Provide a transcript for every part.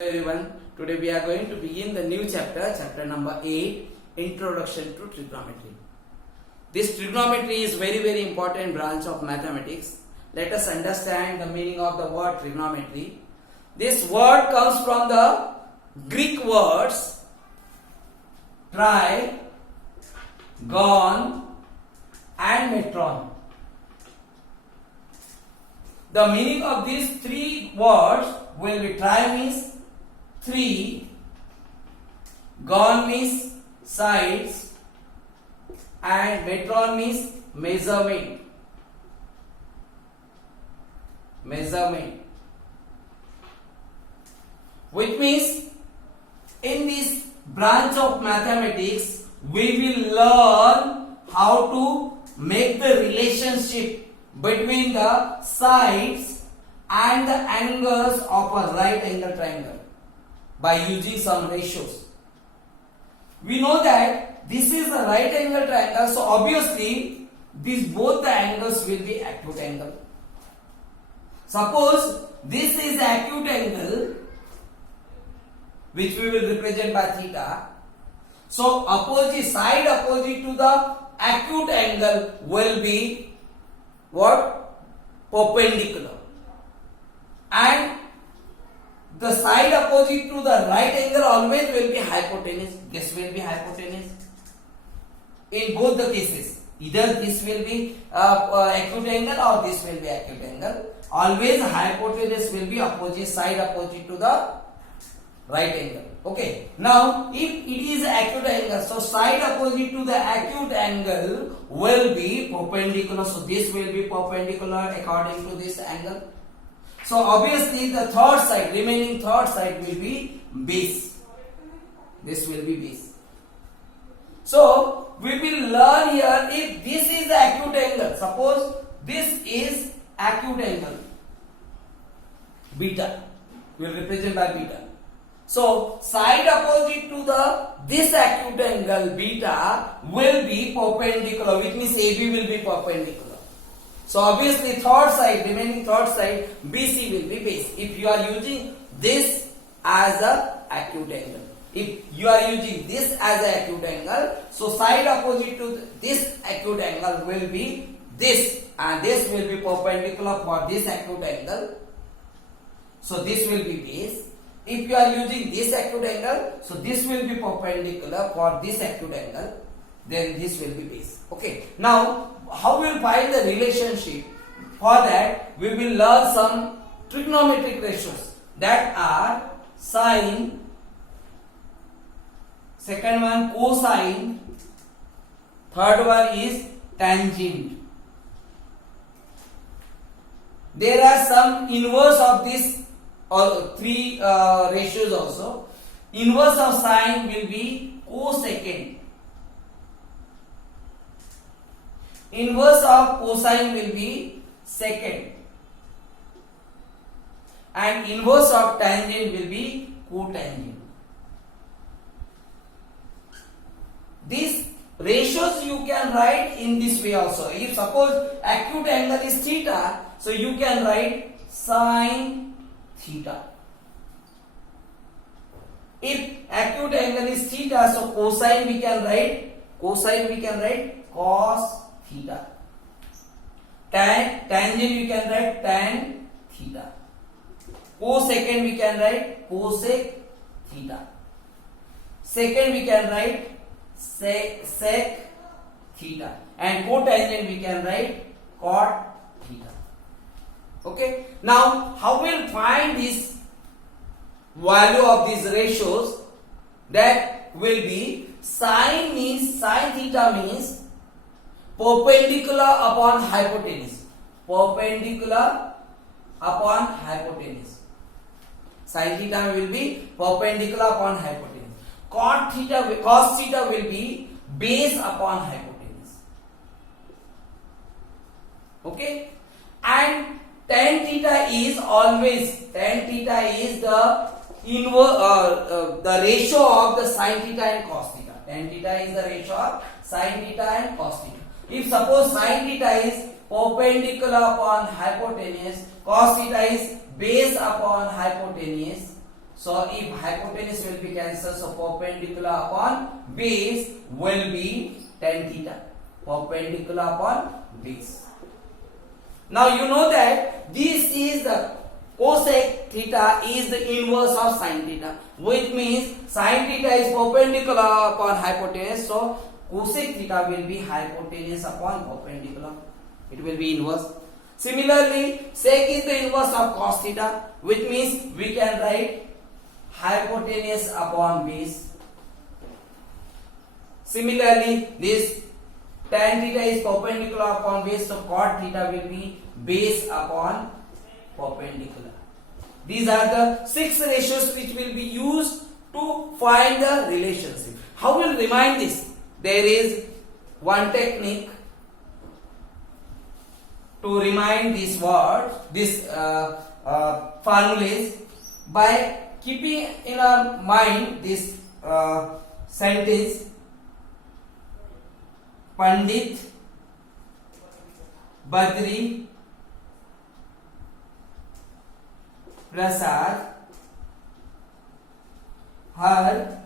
Everyone, today we are going to begin the new chapter, chapter number 8, Introduction to Trigonometry. This trigonometry is very important branch of mathematics. Let us understand the meaning of the word trigonometry. This word comes from the Greek words tri, gon and metron. The meaning of these three words will be tri means three, gon means sides, and metron means measurement. Which means in this branch of mathematics we will learn how to make the relationship between the sides and the angles of a right angle triangle by using some ratios. We know that this is a right angle triangle, so obviously these both the angles will be acute angle. Suppose this is acute angle which we will represent by theta. So side opposite to the acute angle will be what? Perpendicular. And the side opposite to the right angle always will be hypotenuse. This will be hypotenuse. In both the cases, either this will be acute angle or this will be acute angle. Always hypotenuse will be side opposite to the right angle. Okay. Now, if it is acute angle, so side opposite to the acute angle will be perpendicular. So this will be perpendicular according to this angle. So obviously the remaining third side will be base. This will be base. So we will learn here if this is the acute angle. Suppose this is acute angle. Beta. We will represent by beta. So side opposite to this acute angle beta will be perpendicular, which means AB will be perpendicular. So obviously remaining third side BC will be base. If you are using this as a acute angle. If you are using this as a acute angle, so side opposite to this acute angle will be this, and this will be perpendicular for this acute angle. So this will be base. If you are using this acute angle, so this will be perpendicular for this acute angle, then this will be base. Okay. Now, how we will find the relationship? For that, we will learn some trigonometric ratios that are sine, second one cosine, third one is tangent. There are some inverse of this three ratios also. Inverse of sine will be cosecant. Inverse of cosine will be secant. And inverse of tangent will be cotangent. These ratios you can write in this way also. If suppose acute angle is theta, so you can write sine theta. If acute angle is theta, so cosine we can write cos theta. Tangent we can write tan theta. Cosecant we can write cosec theta. Secant we can write sec theta. And cotangent we can write cot theta. Okay. Now, how we will find this value of these ratios? That will be sine theta means perpendicular upon hypotenuse. Perpendicular upon hypotenuse. Sin theta will be perpendicular upon hypotenuse. Cos theta will be base upon hypotenuse. Okay? And tan theta is the ratio of the sin theta and cos theta. Tan theta is the ratio of sin theta and cos theta. If suppose sin theta is perpendicular upon hypotenuse, cos theta is base upon hypotenuse, So if hypotenuse will be cancelled, so perpendicular upon base will be tan theta. Perpendicular upon base. Now you know that this is the cosec theta is the inverse of sin theta, which means sin theta is perpendicular upon hypotenuse. So cosec theta will be hypotenuse upon perpendicular. It will be inverse. Similarly, sec is the inverse of cos theta, which means we can write hypotenuse upon base. Similarly, this tan theta is perpendicular upon base, so cot theta will be base upon perpendicular. These are the 6 ratios which will be used to find the relationship. How will remind this? There is one technique to remind these words, this formulas, by keeping in our mind this sentence, Pandit Badri Prasad har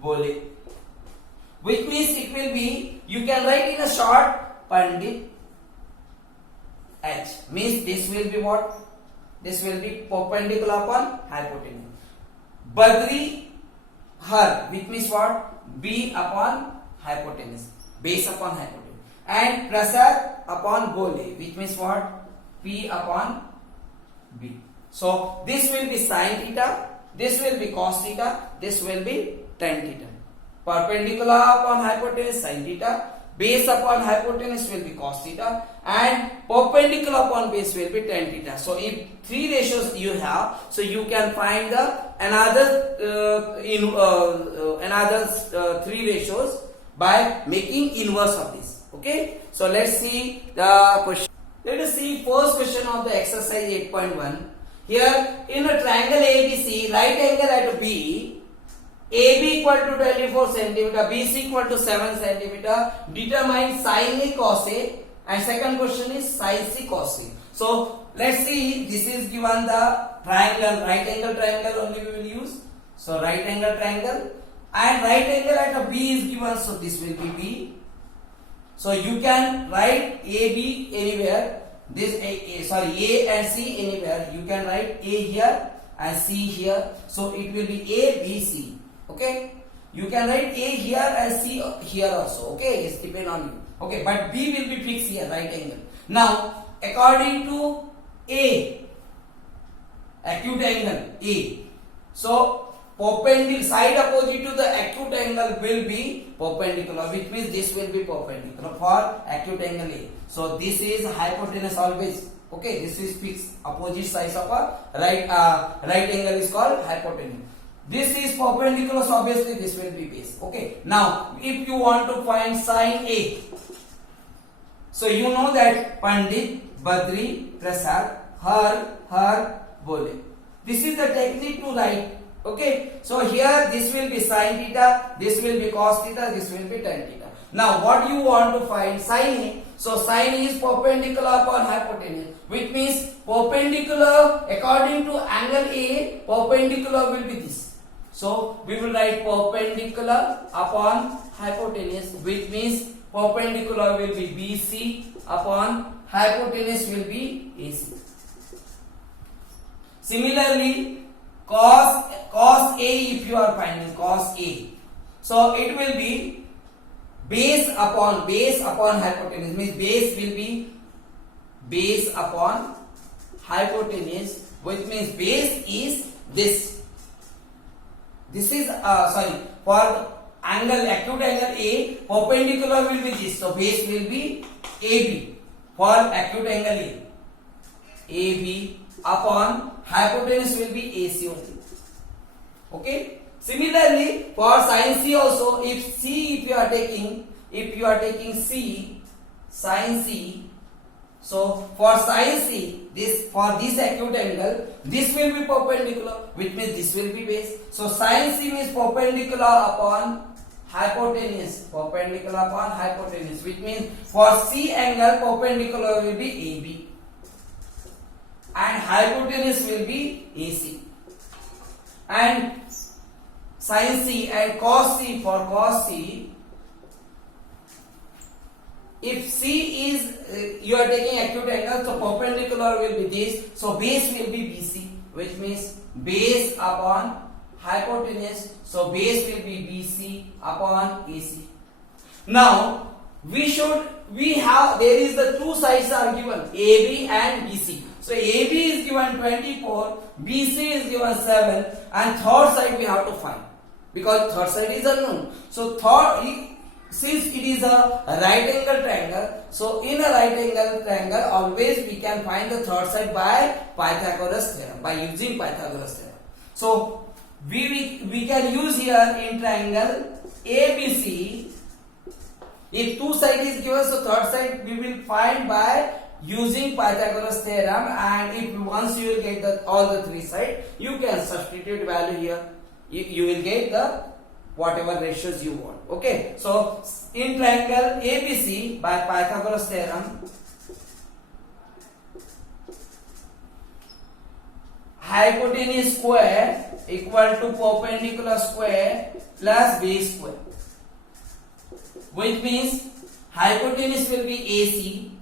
bole, which means it will be, you can write in a short Pandit H, means this will be what? This will be perpendicular upon hypotenuse. Badri har, which means what? B upon hypotenuse, base upon hypotenuse. And Prasad upon bole, which means what? P upon B. So this will be sin theta, this will be cos theta, this will be tan theta. Perpendicular upon hypotenuse sin theta, base upon hypotenuse will be cos theta, and perpendicular upon base will be tan theta. So if 3 ratios you have, so you can find the another 3 ratios by making inverse of this. Okay, so let's see the question. Let us see first question of the exercise 8.1. Here in a triangle ABC, right angle at B, AB equal to 24 cm, BC equal to 7 cm, determine sin A cos A, and second question is sin C cos A. So let's see, this is given the triangle, right angle triangle only we will use. So right angle triangle, and right angle at a B is given, so this will be B. So you can write AB anywhere, this A and C anywhere, you can write A here and C here, so it will be A, B, C. Okay, you can write A here and C here also. Okay, it's depend on you. Okay, but B will be fixed here, right angle. Now according to A, acute angle A, so perpendicular side opposite to the acute angle will be perpendicular, which means this will be perpendicular for acute angle A. So this is hypotenuse always. Okay, this is fixed. Opposite sides of a right angle is called hypotenuse. This is perpendicular, so obviously this will be base. Okay, now if you want to find sin A, so you know that Pandit Badri Prasad har bole. This is the technique to write. Okay, so here this will be sin theta, this will be cos theta, this will be tan theta. Now what you want to find? Sin A. So sin is perpendicular upon hypotenuse, which means perpendicular according to angle A, perpendicular will be this. So we will write perpendicular upon hypotenuse, which means perpendicular will be BC upon hypotenuse will be AC. Similarly, cos A, if you are finding cos A, so it will be base upon hypotenuse, means base will be base upon hypotenuse, which means base is this. This is for angle acute angle A, perpendicular will be this, so base will be AB for acute angle A, AB upon hypotenuse will be AC only. Okay, similarly for sin C also, if you are taking C, sin C, so for sin C, for this acute angle, this will be perpendicular, which means this will be base. So sin C means perpendicular upon hypotenuse, which means for C angle perpendicular will be AB, and hypotenuse will be AC. And sin C and cos C, for cos C, if C is, you are taking acute angle, so perpendicular will be this, so base will be BC, which means base upon hypotenuse, so base will be BC upon AC. Now we have, there is the two sides are given, AB and BC. So AB is given 24, BC is given 7, and third side we have to find, because third side is unknown. So since it is a right angle triangle, so in a right angle triangle always we can find the third side by Pythagoras theorem, by using Pythagoras theorem. So we can use here in triangle ABC, if two side is given, so third side we will find by using Pythagoras theorem, and if once you will get all the three sides, you can substitute value here, you will get the whatever ratios you want. Okay, so in triangle ABC by Pythagoras theorem, hypotenuse square equal to perpendicular square plus base square, which means hypotenuse will be AC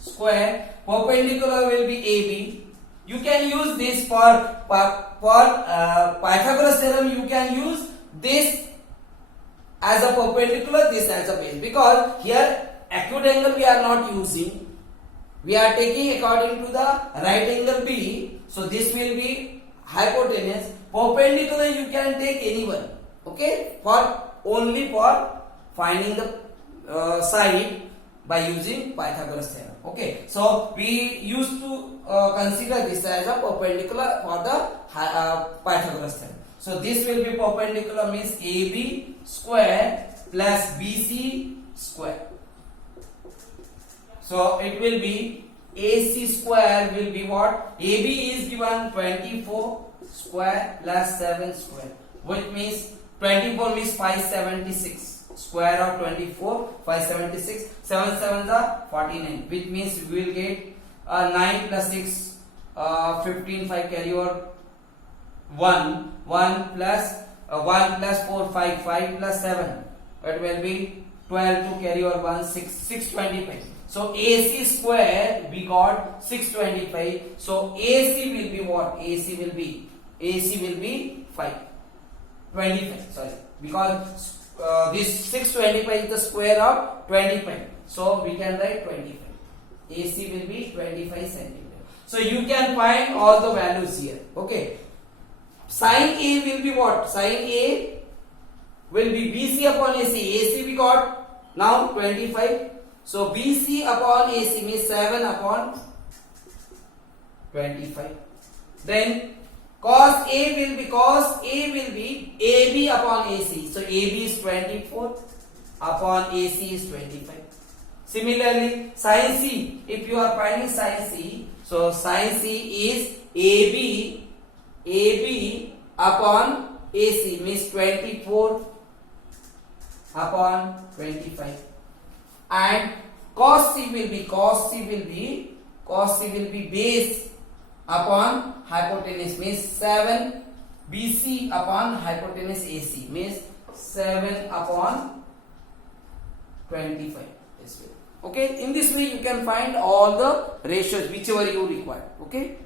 square, perpendicular will be AB. You can use this for Pythagoras theorem, you can use this as a perpendicular, this as a base, because here acute angle we are not using, we are taking according to the right angle B, so this will be hypotenuse. Perpendicular you can take anyone, okay, for only for finding the side by using Pythagoras theorem. Okay, so we used to consider this as a perpendicular for the Pythagoras theorem. So this will be perpendicular, means AB square plus BC square. So it will be AC square will be what? AB is given 24 square plus 7 square, which means 24 means 576. Square of 24, 576, 7 sevens are 49, which means we will get 9 plus 6, 15, 5 carry over 1 plus 1 plus 4, 5 plus 7, it will be 12 to carry over 1, 625. So AC square we got 625. So AC will be what? AC will be 25. Sorry, because this 625 is the square of 25. So we can write 25. AC will be 25 centimeter. So you can find all the values here. Okay. Sin A will be what? Sin A will be BC upon AC. AC we got now 25. So BC upon AC means 7 upon 25. Then cos A will be AB upon AC. So AB is 24 upon AC is 25. Similarly, sin C, if you are finding sin C, so sin C is AB upon AC means 24 upon 25. And cos C will be base upon hypotenuse means 7 BC upon hypotenuse AC means 7 upon 25. This way. Okay, in this way you can find all the ratios whichever you require. Okay.